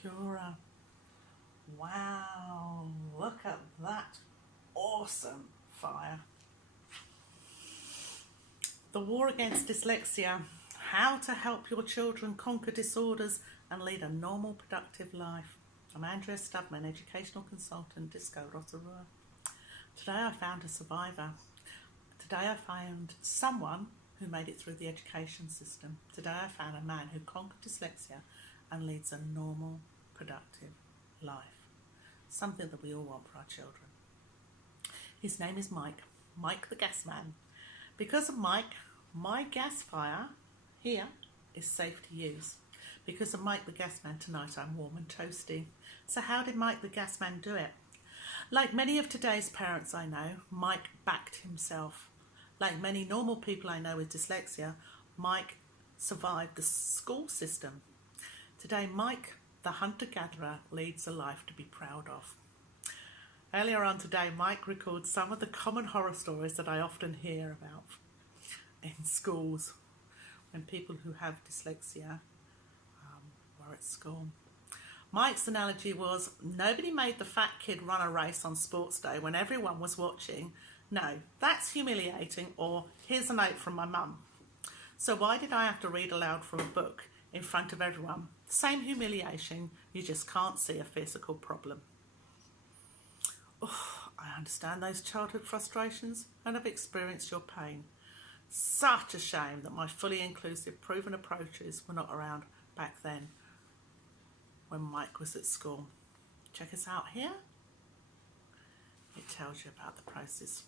Cura. Wow, look at that awesome fire. The War Against Dyslexia, how to help your children conquer disorders and lead a normal, productive life. I'm Andrea Stubman, educational consultant, Disco Rotorua. Today I found a survivor. Today I found someone who made it through the education system. Today I found a man who conquered dyslexia and leads a normal, productive life. Something that we all want for our children. His name is Mike the gas man. Because of Mike, my gas fire here is safe to use. Because of Mike the gas man, tonight I'm warm and toasty. So how did Mike the gas man do it? Like many of today's parents I know, Mike backed himself. Like many normal people I know with dyslexia, Mike survived the school system. Today, Mike, the hunter-gatherer, leads a life to be proud of. Earlier on today, Mike records some of the common horror stories that I often hear about in schools when people who have dyslexia were at school. Mike's analogy was, nobody made the fat kid run a race on sports day when everyone was watching. No, that's humiliating, or here's a note from my mum. So why did I have to read aloud from a book in front of everyone? Same humiliation, you just can't see a physical problem. Oh, I understand those childhood frustrations and have experienced your pain. Such a shame that my fully inclusive proven approaches were not around back then when Mike was at school. Check us out here. It tells you about the process.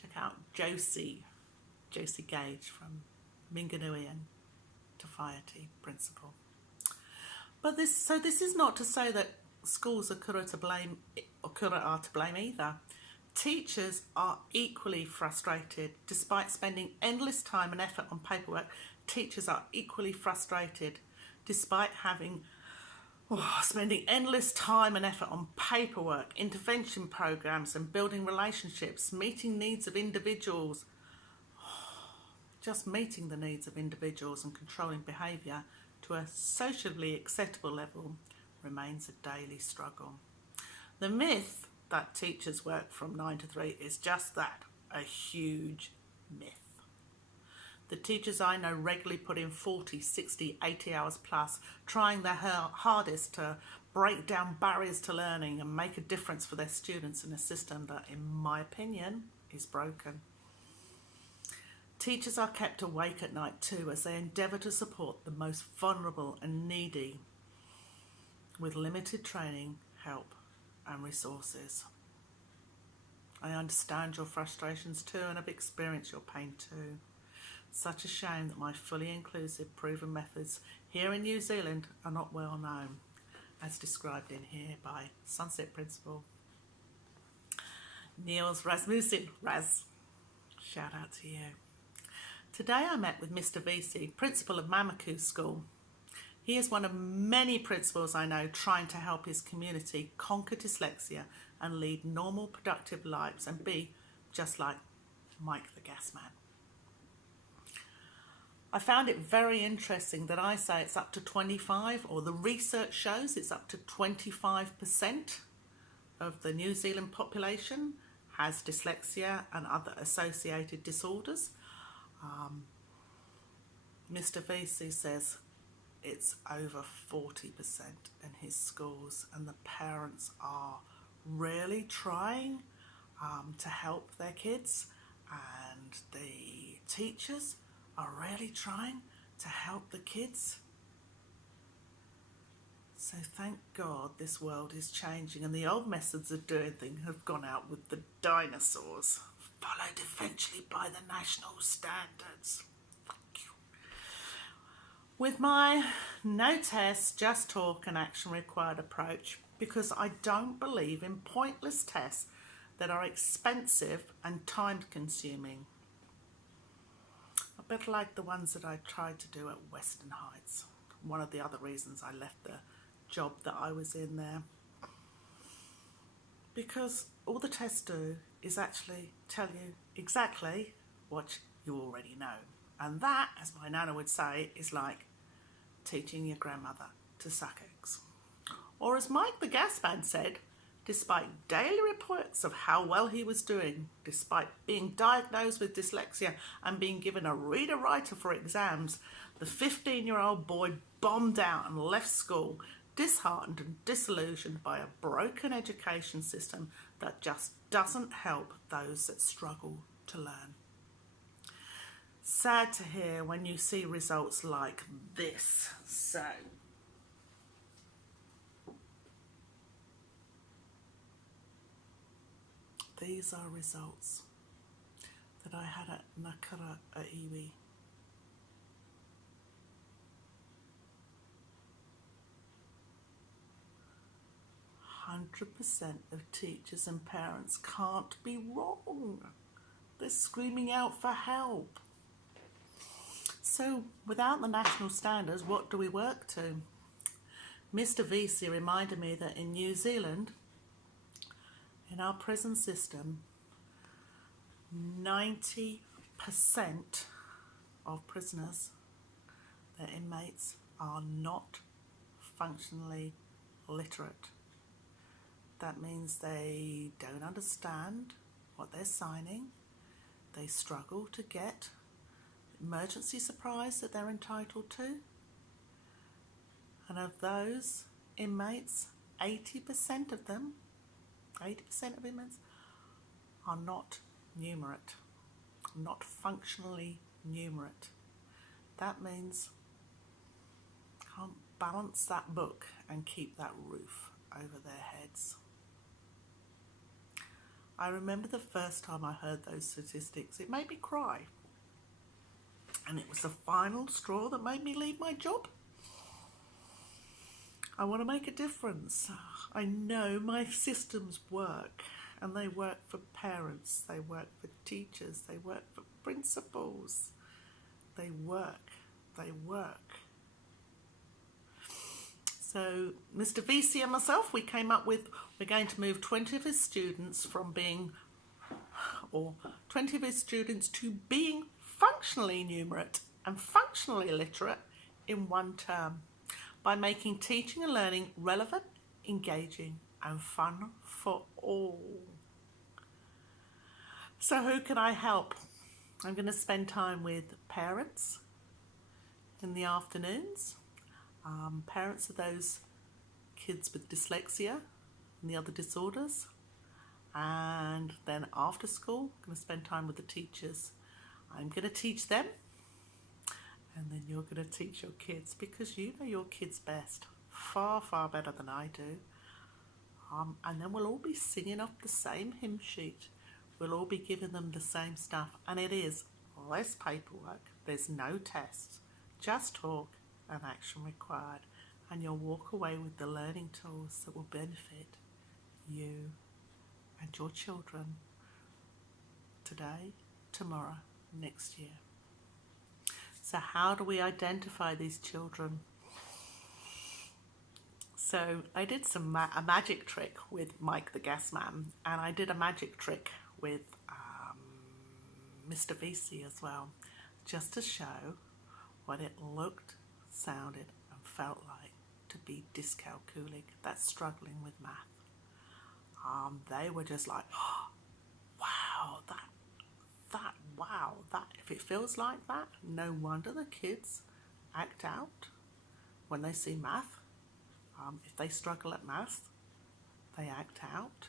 Check out Josie Gage from Minganui and Tawhaiati principal. But this is not to say that schools are kura to blame either. Teachers are equally frustrated. Despite spending endless time and effort on paperwork, teachers are equally frustrated. Despite spending endless time and effort on paperwork, intervention programs and building relationships, meeting needs of individuals, just meeting the needs of individuals and controlling behaviour to a socially acceptable level remains a daily struggle. The myth that teachers work from 9 to 3 is just that, a huge myth. The teachers I know regularly put in 40, 60, 80 hours plus, trying their hardest to break down barriers to learning and make a difference for their students in a system that, in my opinion, is broken. Teachers are kept awake at night too as they endeavour to support the most vulnerable and needy with limited training, help and resources. I understand your frustrations too and have experienced your pain too. Such a shame that my fully inclusive proven methods here in New Zealand are not well known, as described in here by Sunset Principal Niels Rasmussen. Raz, shout out to you. Today I met with Mr. VC, principal of Mamaku School. He is one of many principals I know trying to help his community conquer dyslexia and lead normal, productive lives and be just like Mike the gas man. I found it very interesting that I say it's up to 25, or the research shows it's up to 25% of the New Zealand population has dyslexia and other associated disorders. Mr. VC says it's over 40% in his schools, and the parents are really trying to help their kids, and the teachers are really trying to help the kids. So thank God this world is changing and the old methods of doing things have gone out with the dinosaurs, followed eventually by the national standards. Thank you. With my no test, just talk and action required approach, because I don't believe in pointless tests that are expensive and time consuming. A bit like the ones that I tried to do at Western Heights. One of the other reasons I left the job that I was in there. Because all the tests do is actually tell you exactly what you already know. And that, as my nana would say, is like teaching your grandmother to suck eggs. Or as Mike the gas man said, despite daily reports of how well he was doing, despite being diagnosed with dyslexia and being given a reader-writer for exams, the 15-year-old boy bombed out and left school, disheartened and disillusioned by a broken education system that just doesn't help those that struggle to learn. Sad to hear when you see results like this. So, these are results that I had at Nakara at Iwi. %100% of teachers and parents can't be wrong. They're screaming out for help. So without the national standards, what do we work to? Mr. VC reminded me that in New Zealand, in our prison system, 90% of prisoners, their inmates, are not functionally literate. That means they don't understand what they're signing. They struggle to get emergency supplies that they're entitled to. And of those inmates, 80% of them, 80% of inmates are not numerate, not functionally numerate. That means can't balance that book and keep that roof over their heads. I remember the first time I heard those statistics, it made me cry. And it was the final straw that made me leave my job. I want to make a difference. I know my systems work, and they work for parents, they work for teachers, they work for principals. They work. So Mr. VC and myself, we came up with, we're going to move 20 of his students from being, or 20 of his students to being functionally numerate and functionally literate in one term by making teaching and learning relevant, engaging and fun for all. So who can I help? I'm going to spend time with parents in the afternoons. Parents of those kids with dyslexia and the other disorders. And then after school, I'm going to spend time with the teachers. I'm going to teach them, and then you're going to teach your kids, because you know your kids best, far, far better than I do. And then we'll all be singing off the same hymn sheet. We'll all be giving them the same stuff, and it is less paperwork. There's no tests, just talk and action required, and you'll walk away with the learning tools that will benefit you and your children today, tomorrow, next year. So how do we identify these children? So I did a magic trick with Mike the gas man, and I did a magic trick with Mr. VC as well, just to show what it looked, sounded and felt like to be dyscalculic, that's struggling with math. They were just like, oh, wow, that, if it feels like that, no wonder the kids act out when they see math. If they struggle at math, they act out,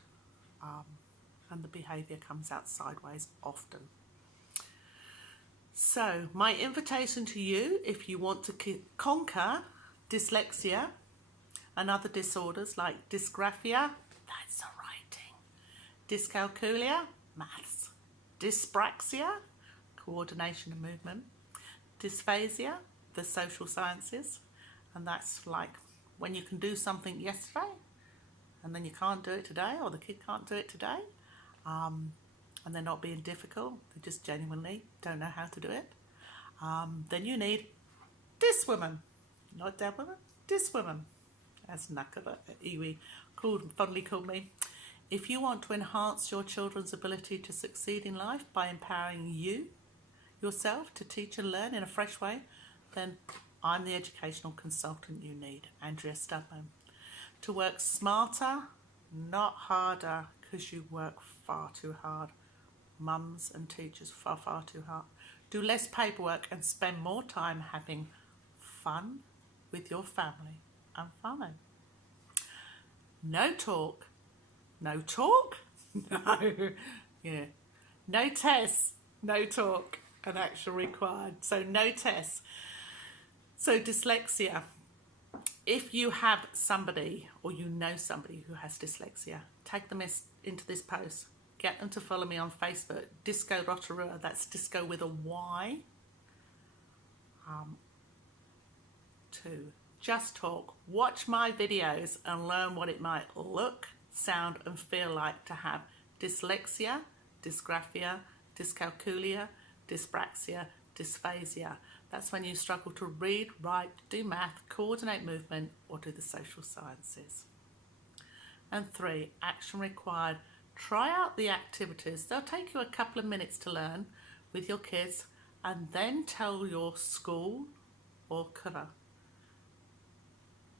and the behaviour comes out sideways often. So my invitation to you, if you want to conquer dyslexia and other disorders like dysgraphia, that's the writing, dyscalculia, maths, dyspraxia, coordination and movement, dysphasia, the social sciences, and that's like when you can do something yesterday and then you can't do it today, or the kid can't do it today, and they're not being difficult, they just genuinely don't know how to do it, then you need this woman, not that woman, this woman, as Nakara Iwi fondly called me. If you want to enhance your children's ability to succeed in life by empowering yourself to teach and learn in a fresh way, then I'm the educational consultant you need, Andrea Studman. to work smarter, not harder, because you work far too hard. Mums and teachers far too hard. Do less paperwork and spend more time having fun with your family and family. No talk. No talk? No. Yeah. No tests, no talk, and action required. So no tests. So dyslexia. If you have somebody or you know somebody who has dyslexia, take them into this post. Get them to follow me on Facebook. Disco Rotorua, that's disco with a Y. 2. Just talk. Watch my videos and learn what it might look, sound and feel like to have dyslexia, dysgraphia, dyscalculia, dyspraxia, dysphasia. That's when you struggle to read, write, do math, coordinate movement, or do the social sciences. And 3, action required. Try out the activities. They'll take you a couple of minutes to learn with your kids, and then tell your school or kura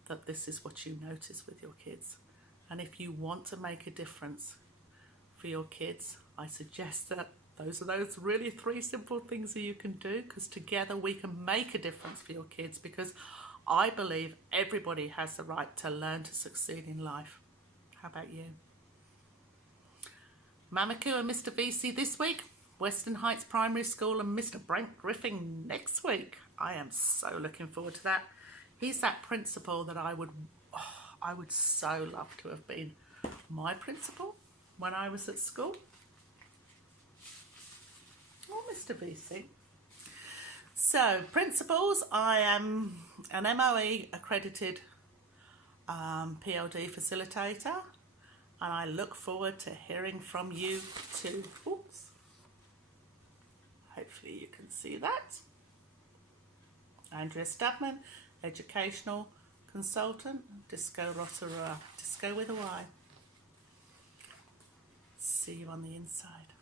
that this is what you notice with your kids. And if you want to make a difference for your kids, I suggest that those are those really 3 simple things that you can do, because together we can make a difference for your kids, because I believe everybody has the right to learn to succeed in life. How about you? Mamaku and Mr. VC this week, Western Heights Primary School and Mr. Brent Griffin next week. I am so looking forward to that. He's that principal that I would so love to have been my principal when I was at school. Oh, Mr. VC. So, principals, I am an MOE accredited PLD facilitator, and I look forward to hearing from you too. Oops. Hopefully you can see that. Andrea Stubman, educational consultant, Disco Rotorua, disco with a Y. See you on the inside.